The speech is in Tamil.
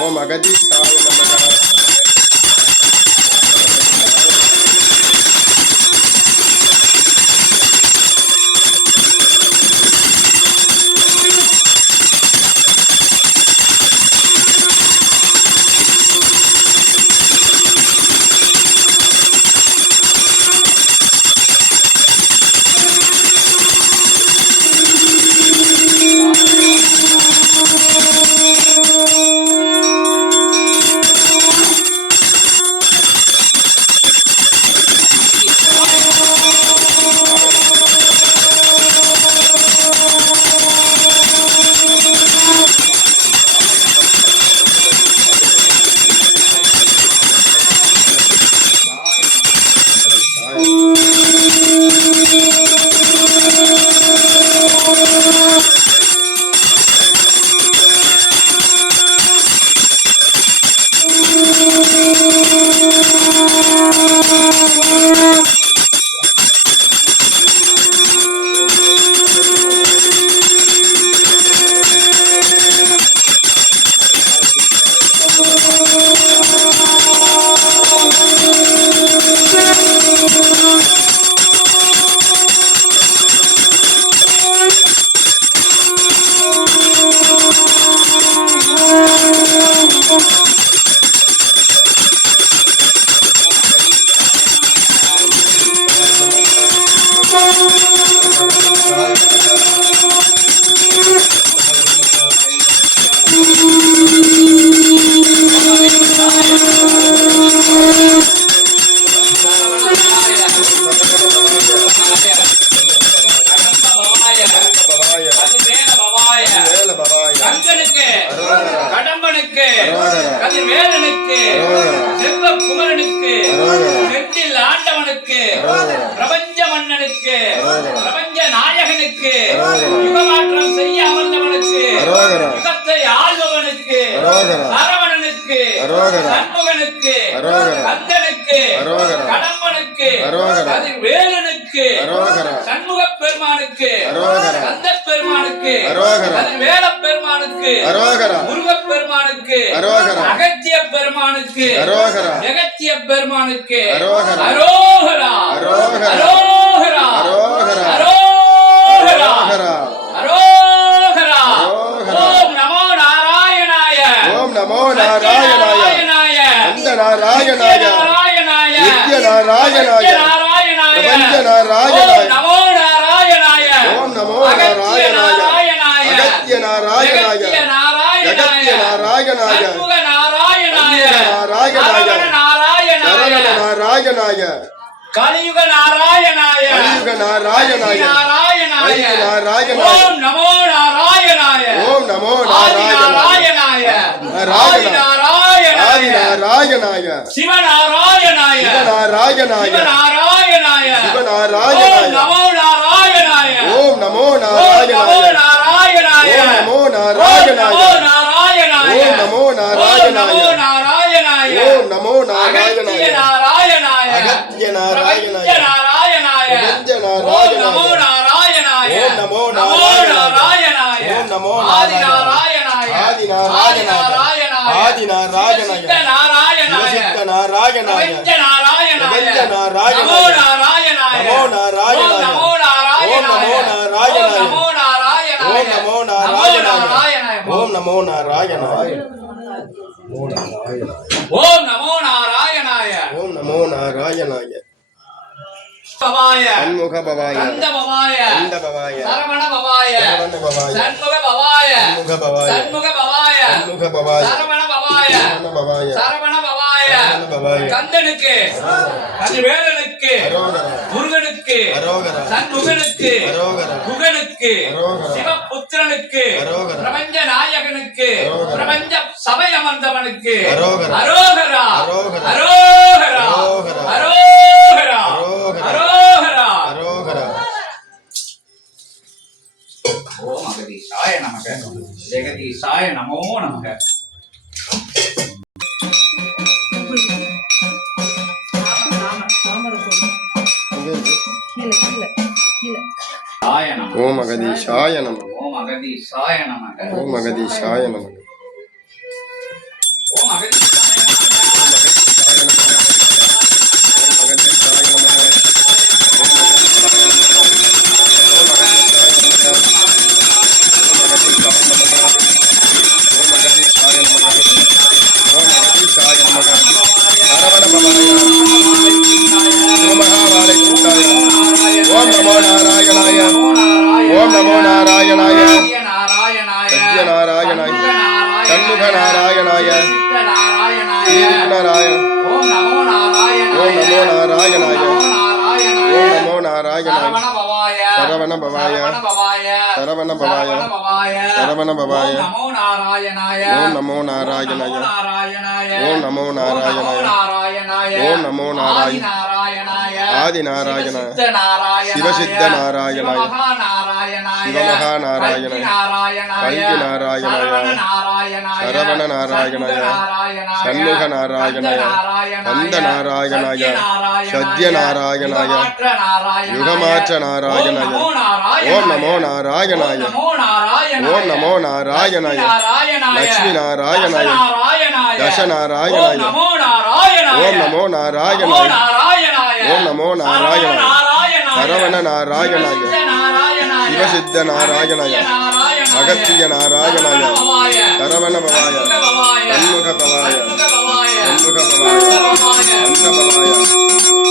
ஓம் அகதீசாய நமக. கடம்பனுக்கு கதிர்வேலனுக்கு செல்வ குமரனுக்கு செந்தில் ஆண்டவனுக்கு பிரபஞ்ச மன்னனுக்கு பிரபஞ்ச நாயகனுக்கு யுகமாற்றம் செய்ய அமர்ந்தவனுக்கு யுகத்தை ஆள்பவனுக்கு சரவணனுக்கு சண்முகனுக்கு கந்தனுக்கு கடம்பனுக்கு கதிர்வேலனுக்கு சண்முக பெருமானுக்கு கந்த பெருமானுக்கு கதிர்வேல பெருமானுக்கு முருகப் பெருமானுக்கு அகத்திய பெருமானுக்கு ஜெகத்திய பெருமானுக்கு அரோகரா அரோகரா அரோகரா அரோகரா ஓம் நமோ நாராயணாய ஓம் நமோ நாராயணாய அந்த நாராயணாய நித்ய நாராயணாய பிரபஞ்ச நாராயணாய நமோ நாராயணாய ஓம் நமோ நாராயணாய அகத்திய நாராயணாய ஜகத்ய நாராயணாய சண்முக நாராயணாய நாராயணாய நாராயணாய நாராயணாய கலியுக நாராயணாய கலியுக நாராயணாய நாராயணாய நாராயணாய ஓம் நமோ நாராயணாய ஓம் நமோ நாராயணாய ஆதி நாராயணாய சிவநாராயணாய சிவநாராயணாய நாராயணாய சிவநாராயணாய ஓம் நமோ நாராயணாய ஓம் நமோ நாராயணாய ஓம் நமோ நாராயணாய ஓம் நமோ நாராயணாய ஓம் நமோ நாராயணாய நாராயணாய அகத்திய நாராயணாய நாராயணாய பிரபஞ்ச ஓம் நமோ நாராயணாய நாராயணாய ஓம் நமோ நாராயணாய ஓம் நமோ ஆதி நாராயணாய ஆதி நாராயணாய ஆதி நாராயணாய நாராயணாய சித்த நாராயணாய பிரபஞ்ச நாராயணாய பிரபஞ்ச நாராயணாய நமோ நாராயணாய நமோ நாராயணாய நமோ நாராயணாய ஓம் நமோ நாராயணாய ஓம் நமோ நாராயணாய ஓம் நமோ நாராயணாய ஓம் நமோ நாராயணாய ஓம் நமோ நாராயணாய பவாய சண்முக பவாய கந்த பவாய கந்த பவாய சரவண பவாய சரவண பவாய சண்முக பவாய சண்முக பவாய சண்முக பவாய சண்முக பவாய சரவண பவாய சரவண பவாய சரவண பவாய சரவண பவாய கந்தனுக்கு கதிர்வேலனுக்கு அரோகரா முருகனுக்கு அரோகரா சண்முகனுக்கு அரோகரா குகனுக்கு அரோகரா சிவபுத்திரனுக்கு அரோகரா பிரபஞ்ச நாயகனுக்கு பிரபஞ்ச சபை அமர்ந்தவனுக்கு அரோகரா அரோகரா அரோகரா அரோகரா அரோகரா அரோகரா அரோகரா அரோகரா அரோகரா ஓம் அகதீசாய நமக ஜெகதீசாய நமோ நமக ஓம் அகதீசாய நமக ஓம் அகதீசாய நமக ஓம் அகதீசாய நமக ஓம் அகதீசாய ஓம் நமோ நாராயணாய ஓம் நமோ நாராயணாய சத்ய நாராயணாய சண்முக நாராயணாய நாராயண ஓம் நமோ நாராயணாய ஓம் நமோ நாராயணாய சரவண பவாய சரவண பவாய சரவண பவாய ஓம் நமோ நாராயணாய ஓம் நமோ நாராயணாய ஓம் நமோ நாராயண ஆதி நாராயண சிவசித்த நாராயணாய சிவமகா நாராயணாய கல்கி நாராயணாய சரவண நாராயணாய சண்முக நாராயணாய கந்த நாராயணாய சத்ய நாராயணாய யுகமாற்ற நாராயணாய ஓம் நமோ நாராயணாய ஓம் நமோ நாராயணாய லட்சுமி நாராயணாய தச நாராயணாய ஓம் நமோ நாராயணாய ஓம் நமோ நாராயணாய சரவண நாராயணாய சிவசித்த நாராயணாய அகத்திய நாராயணாய சரவண பவாய சண்முக பவாய சண்முக பவாய அந்த பவாய